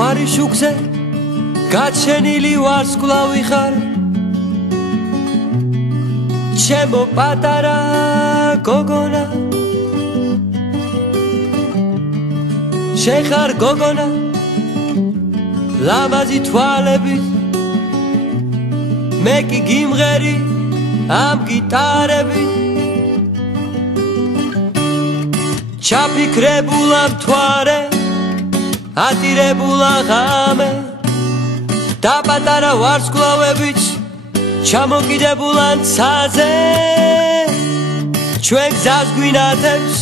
მთვარი შუქზე გაჩენილი ვარსკვლავი ხარ ჩემო პატარა გოგონა შენ ხარ გოგონა ლამაზი თვალებით მე კი გიმღერი ამ გიტარებით ჩაფიქრებულა მთვარე ატირებულა ღამე და პატარა ვარსკვლავებით ჩამოკიდებულან ცაზე ჩვენ გზას გვინათებს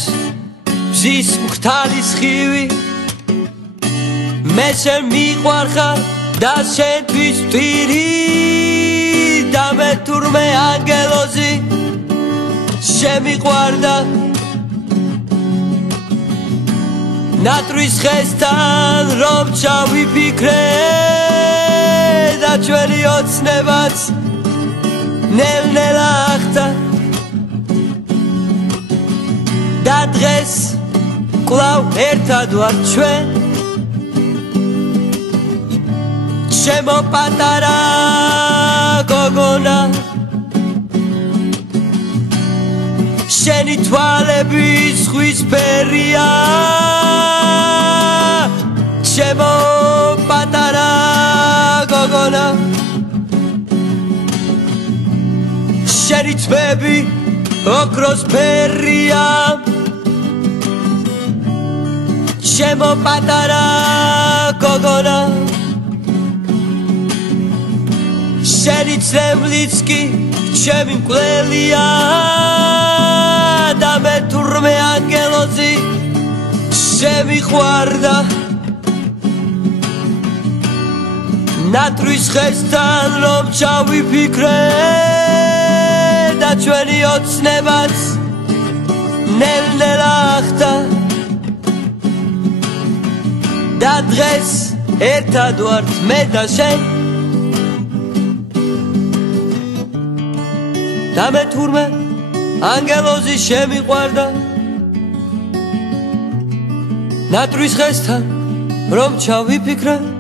მზის მხთალის ხივი მე შენ მიყვარხარ და შენთვის ვთვირი და მე თურმე ანგელოზი შემიყვარდა ნატრის ხესთან რომ ჩავიფიქრე და ჩვენი ოცნებაც ნელ-ნელა ახტა და დღეს კვლავ ერთად ვართ ჩვენ ჩემო პატარა გოგონა შენი თვალები ზღვის ფერია ჩემო პატარა გოგონა შენი თვები ოქროს ფერია ჩემო პატარა გოგონა შენი წემლიც კი ჩემი მკვლელია და მე თურმე ანგელოზი შემიყვარდა ნატრის ხესთან რომ ჩავიფიქრე და ჩვენი ოცნებაც ნელ-ნელა ახტა და დღეს ერთად ვართ მე და შენ და მე თურმე ანგელოზი შემიყვარდა ნატრის ხესთან რომ ჩავიფიქრე